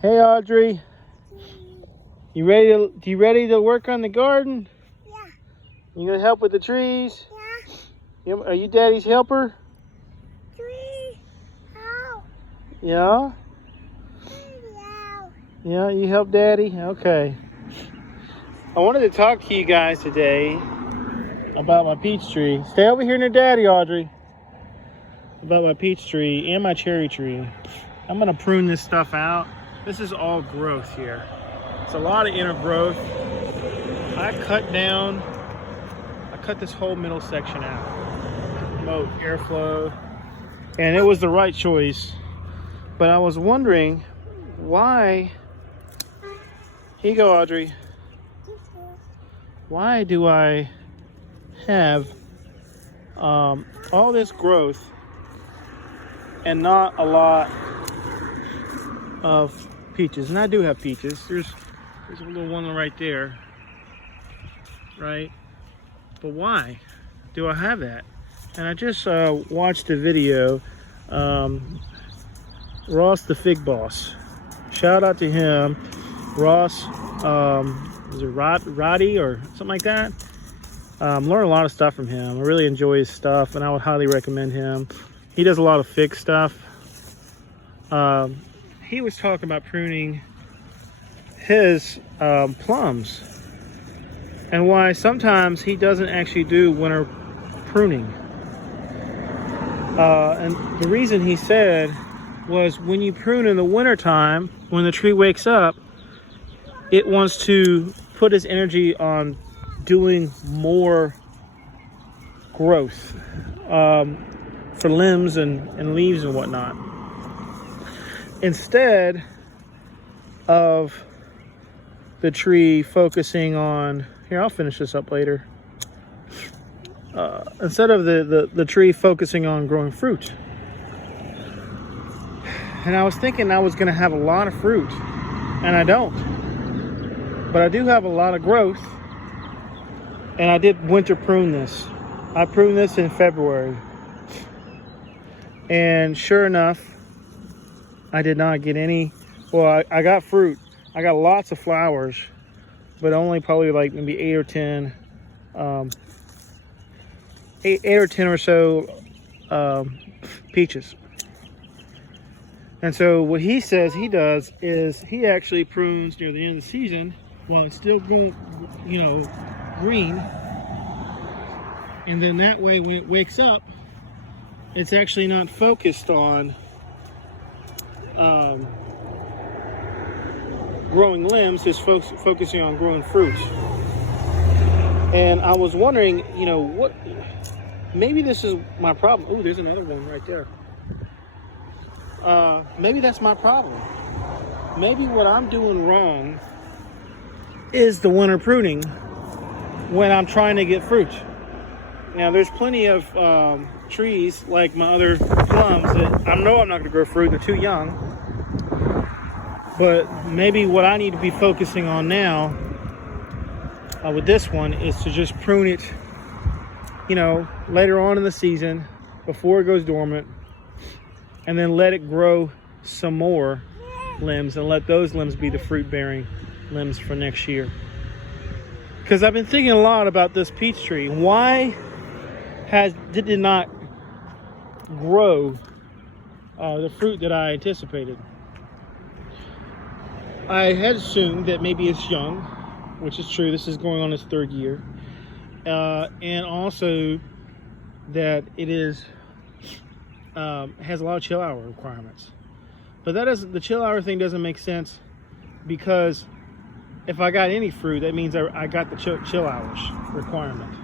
Hey Audrey, you ready to work on the garden? Yeah. You gonna help with the trees? Yeah. Are you Daddy's helper? Tree. Ow. Yeah? Ow. Yeah, you help Daddy? Okay. I wanted to talk to you guys today about my peach tree. Stay over here near Daddy, Audrey. About my peach tree and my cherry tree. I'm gonna prune this stuff out. This is all growth here. It's a lot of inner growth. I cut this whole middle section out. Promote airflow. And it was the right choice. But I was wondering why. Here you go, Audrey. Why do I have all this growth and not a lot of peaches? And I do have peaches. There's a little one right there, right? But why do I have that? And I just watched a video, Ross the Fig Boss. Shout out to him. Ross, is it Raddi or something like that? Learned a lot of stuff from him. I really enjoy his stuff, and I would highly recommend him. He does a lot of fig stuff. He was talking about pruning his plums and why sometimes he doesn't actually do winter pruning. And the reason he said was when you prune in the wintertime, when the tree wakes up, it wants to put its energy on doing more growth for limbs and leaves and whatnot, instead of the tree focusing on, here, I'll finish this up later, instead of the tree focusing on growing fruit. And I was thinking I was going to have a lot of fruit, and I don't, but I do have a lot of growth. And I did winter prune this. I pruned this in February. And sure enough, I did not get any. Well, I got fruit. I got lots of flowers, but only probably like maybe 8 or 10 or so peaches. And so what he says he does is he actually prunes near the end of the season while it's still going, green, and then that way when it wakes up, it's actually not focused on growing limbs, it's focusing on growing fruits. And I was wondering, what, maybe this is my problem. Oh, there's another one right there. Maybe that's my problem. Maybe what I'm doing wrong is the winter pruning when I'm trying to get fruit. Now, there's plenty of trees like my other plums that I know I'm not going to grow fruit. They're too young. But maybe what I need to be focusing on now with this one is to just prune it, later on in the season before it goes dormant, and then let it grow some more limbs and let those limbs be the fruit-bearing limbs for next year. Because I've been thinking a lot about this peach tree. Why did it not grow the fruit that I anticipated? I had assumed that maybe it's young, which is true. This is going on its 3rd year. And also that it is has a lot of chill hour requirements. But the chill hour thing doesn't make sense, because if I got any fruit, that means I got the chill hours requirement.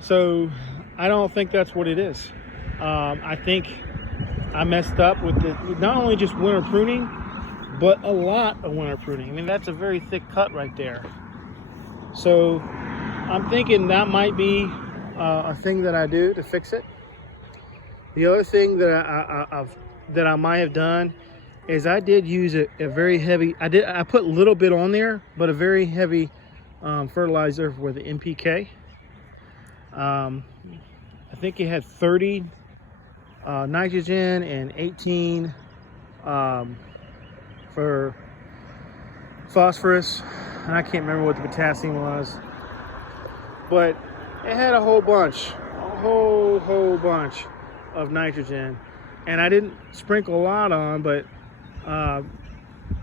So I don't think that's what it is. I think I messed up with not only just winter pruning, but a lot of winter pruning. I mean, that's a very thick cut right there. So I'm thinking that might be a thing that I do to fix it. The other thing that I might have done is I did use a very heavy, I put a little bit on there, but a very heavy fertilizer for the NPK. I think it had 30 nitrogen and 18 for phosphorus, and I can't remember what the potassium was, but it had a whole bunch of nitrogen, and I didn't sprinkle a lot on, but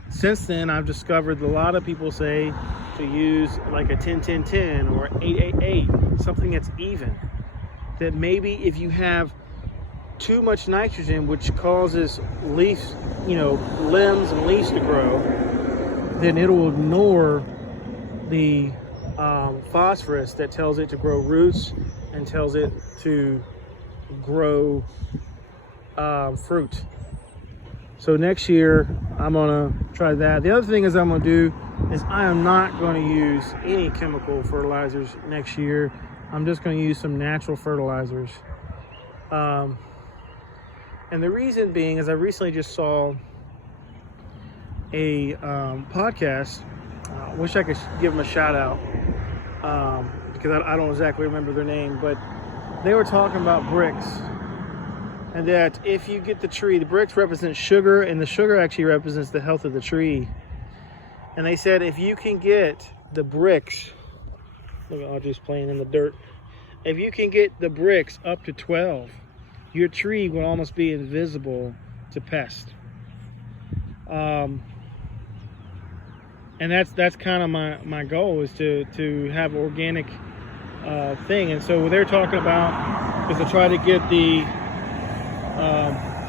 since then I've discovered a lot of people say to use like a 10-10-10 or 8-8-8, something that's even, that maybe if you have too much nitrogen, which causes leaves, limbs and leaves to grow, then it'll ignore the phosphorus that tells it to grow roots and tells it to grow fruit. So next year I'm gonna try that. The other thing is I'm gonna do is I am not going to use any chemical fertilizers next year. I'm just going to use some natural fertilizers. And the reason being is I recently just saw a podcast. I wish I could give them a shout out because I don't exactly remember their name, but they were talking about brix, and that if you get the tree, the brix represents sugar, and the sugar actually represents the health of the tree. And they said if you can get the brix, look at Audrey's playing in the dirt. If you can get the brix up to 12, your tree will almost be invisible to pests. And that's kind of my goal, is to have organic thing. And so what they're talking about is to try to get the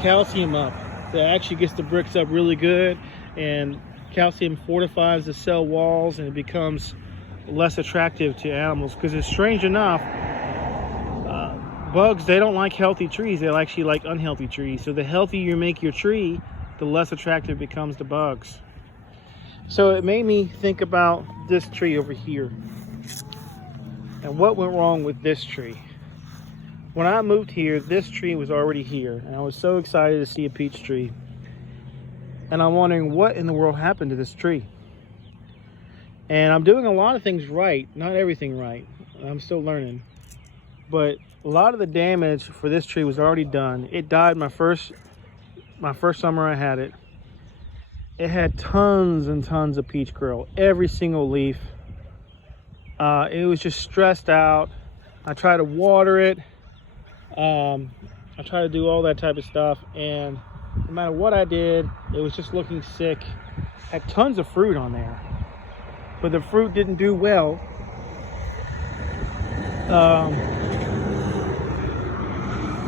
calcium up. That actually gets the brix up really good, and calcium fortifies the cell walls, and it becomes less attractive to animals. Because it's strange enough, bugs, they don't like healthy trees. They actually like unhealthy trees. So the healthier you make your tree, the less attractive it becomes to bugs. So it made me think about this tree over here and what went wrong with this tree. When I moved here, this tree was already here, and I was so excited to see a peach tree. And I'm wondering what in the world happened to this tree. And I'm doing a lot of things right, not everything right. I'm still learning. But a lot of the damage for this tree was already done. It died my first summer I had it. It had tons and tons of peach curl, every single leaf. It was just stressed out. I tried to water it. I tried to do all that type of stuff, and no matter what I did, it was just looking sick. Had tons of fruit on there, but the fruit didn't do well.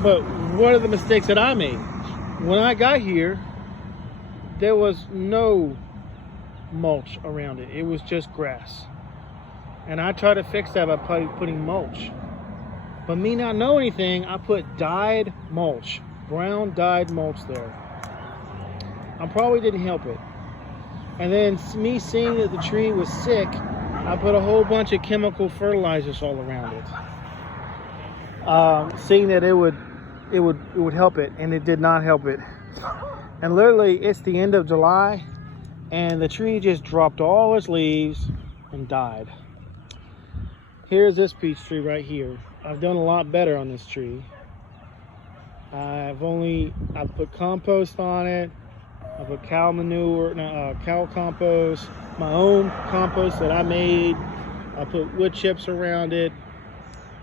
But one of the mistakes that I made, when I got here, there was no mulch around it. It was just grass. And I tried to fix that by putting mulch. But me not know anything, I put dyed mulch, brown dyed mulch there. I probably didn't help it. And then me seeing that the tree was sick, I put a whole bunch of chemical fertilizers all around it. Seeing that it would help it, and it did not help it. And literally, it's the end of July, and the tree just dropped all its leaves and died. Here's this peach tree right here. I've done a lot better on this tree. I've put compost on it. I put cow compost, my own compost that I made. I put wood chips around it.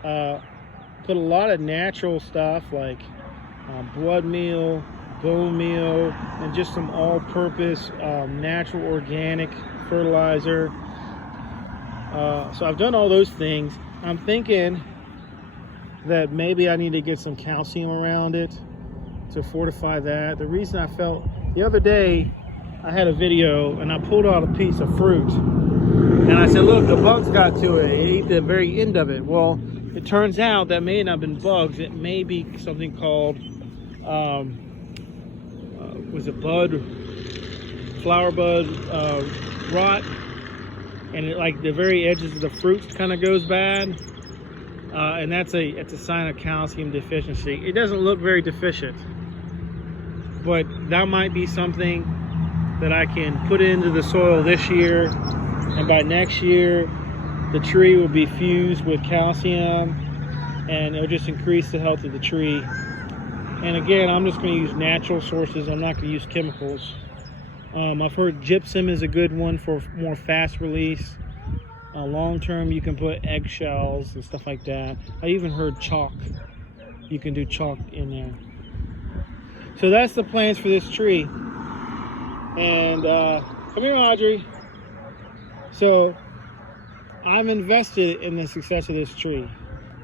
Put a lot of natural stuff like blood meal, bone meal, and just some all-purpose natural organic fertilizer. So I've done all those things. I'm thinking that maybe I need to get some calcium around it to fortify that. The reason I felt, the other day I had a video and I pulled out a piece of fruit and I said, look, the bugs got to it. It ate the very end of it. Well, it turns out that may not have been bugs. It may be something called flower bud rot, and like the very edges of the fruit kind of goes bad, and it's a sign of calcium deficiency. It doesn't look very deficient, but that might be something that I can put into the soil this year, and by next year the tree will be fused with calcium, and it'll just increase the health of the tree. And again, I'm just going to use natural sources. I'm not going to use chemicals. I've heard gypsum is a good one for more fast release. Long term, you can put eggshells and stuff like that. I even heard chalk. You can do chalk in there. So that's the plans for this tree. And come here, Audrey. So I'm invested in the success of this tree.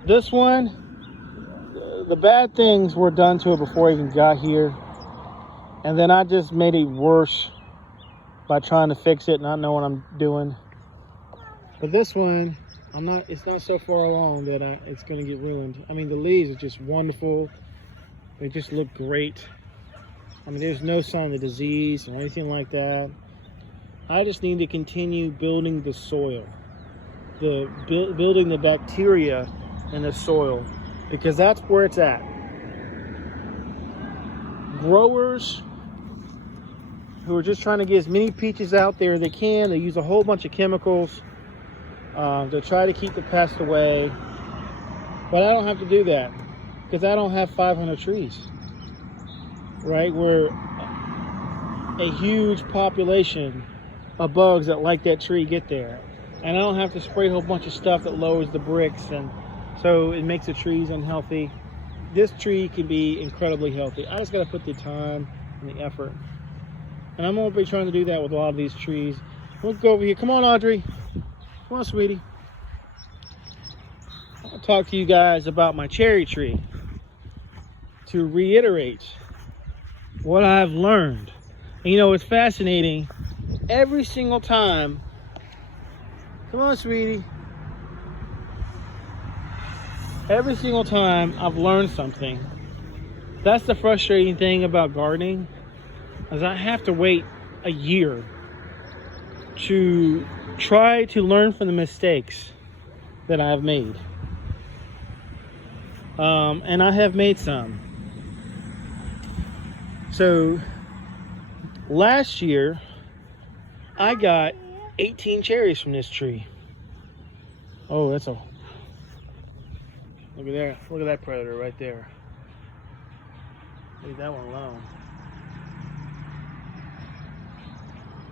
This one, the bad things were done to it before I even got here. And then I just made it worse by trying to fix it, not knowing what I'm doing. But this one, it's not so far along that it's gonna get ruined. I mean, the leaves are just wonderful. They just look great. I mean, there's no sign of disease or anything like that. I just need to continue building the soil, building the bacteria in the soil, because that's where it's at. Growers who are just trying to get as many peaches out there as they can, they use a whole bunch of chemicals to try to keep the pest away. But I don't have to do that because I don't have 500 trees, right? We're a huge population of bugs that like that tree get there. And I don't have to spray a whole bunch of stuff that lowers the bricks, and so it makes the trees unhealthy. This tree can be incredibly healthy. I just got to put the time and the effort. And I'm going to be trying to do that with a lot of these trees. Let's go over here. Come on, Audrey. Come on, sweetie. I'll talk to you guys about my cherry tree to reiterate what I've learned. And you know, it's fascinating. Every single time. Come on, sweetie. Every single time I've learned something. That's the frustrating thing about gardening, is I have to wait a year to try to learn from the mistakes that I've made. And I have made some. So last year I got 18 cherries from this tree. Oh, look at there. Look at that predator right there. Leave that one alone.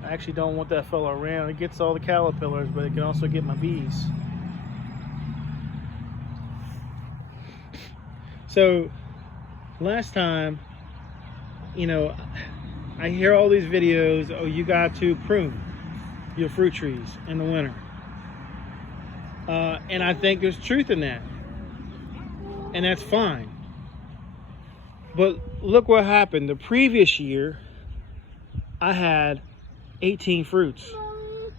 I actually don't want that fella around. It gets all the caterpillars, but it can also get my bees. So last time, you know, I hear all these videos, oh, you got to prune your fruit trees in the winter. And I think there's truth in that. And that's fine. But look what happened. The previous year, I had 18 fruits,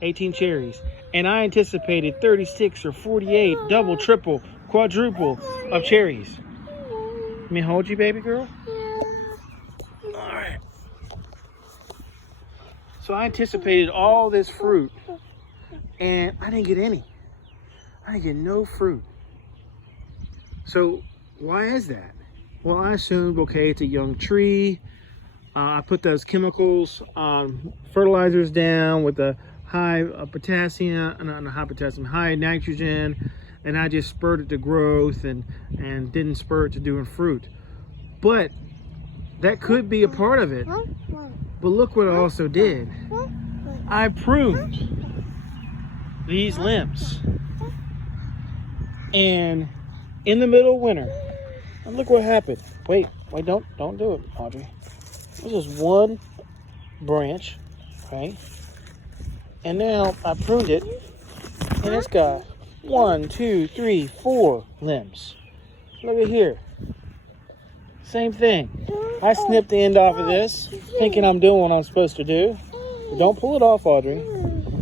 18 cherries. And I anticipated 36 or 48, double, triple, quadruple of cherries. Let me hold you, baby girl. All right. So I anticipated all this fruit, and I didn't get any. I didn't get no fruit. So why is that? Well, I assumed, okay, it's a young tree. I put those chemicals, fertilizers down with the high potassium, not high potassium, high nitrogen, and I just spurred it to growth and didn't spur it to doing fruit. But that could be a part of it. But look what I also did. I pruned these limbs. And in the middle of winter, and look what happened. Wait, don't do it, Audrey. This is one branch, right? And now I pruned it, and it's got 1, 2, 3, 4 limbs. Look at here. Same thing. I snipped the end off of this, thinking I'm doing what I'm supposed to do. But don't pull it off, Audrey.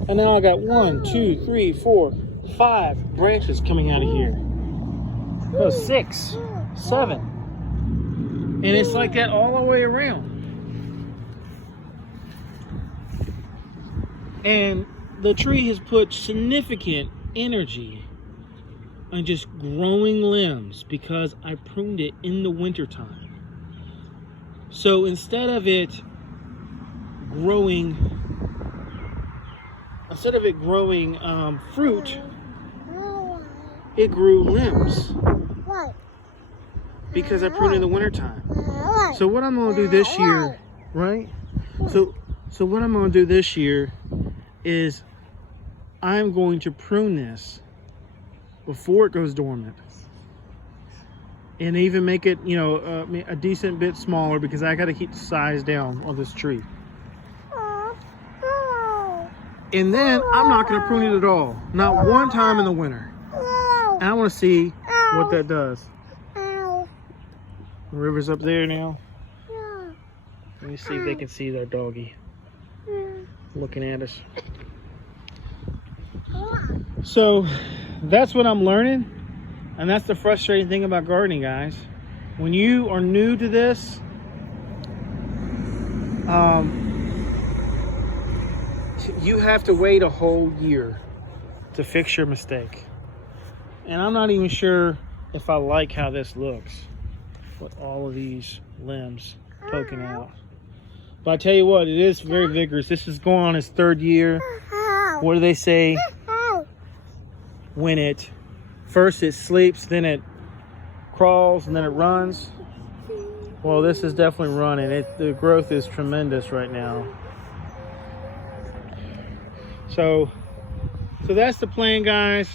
And now I got 1, 2, 3, 4, 5 branches coming out of here. Oh, 6, 7. And it's like that all the way around. And the tree has put significant energy on just growing limbs because I pruned it in the wintertime. So instead of it growing fruit, it grew limbs because I pruned in the wintertime. So what I'm going to do this year, right? So what I'm going to do this year is I'm going to prune this before it goes dormant. And even make it, you know, a decent bit smaller, because I got to keep the size down on this tree. And then I'm not going to prune it at all. Not one time in the winter. And I want to see what that does. The river's up there now. Let me see if they can see their doggy looking at us. So that's what I'm learning. And that's the frustrating thing about gardening, guys. When you are new to this, you have to wait a whole year to fix your mistake. And I'm not even sure if I like how this looks with all of these limbs poking out. But I tell you what, it is very vigorous. This is going on its 3rd year. What do they say? When it first it sleeps, then it crawls, and then it runs. Well, this is definitely running. The growth is tremendous right now. So that's the plan, guys.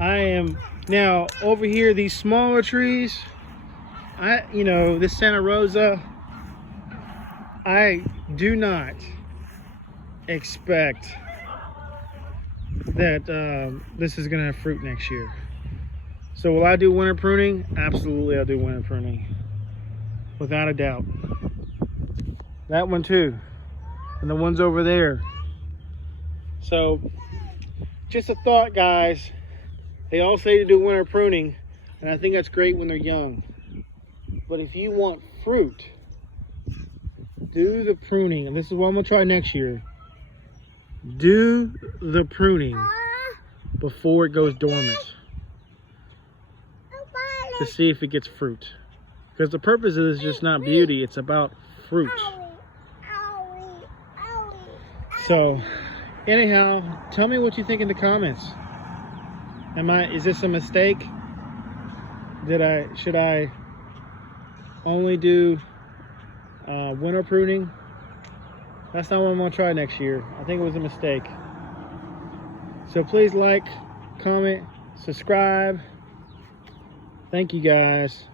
I am now over here, these smaller trees. You know, this Santa Rosa, I do not expect that this is gonna have fruit next year. So will I do winter pruning? Absolutely, I'll do winter pruning, without a doubt. That one too, and the ones over there. So just a thought, guys. They all say to do winter pruning, and I think that's great when they're young. But if you want fruit, do the pruning. And this is what I'm gonna try next year. Do the pruning before it goes dormant, to see if it gets fruit. Because the purpose of this is just not beauty, it's about fruit. So anyhow, tell me what you think in the comments. Is this a mistake? Should I only do winter pruning? That's not what I'm gonna try next year. I think it was a mistake. So please like, comment, subscribe. Thank you guys.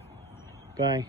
Bye.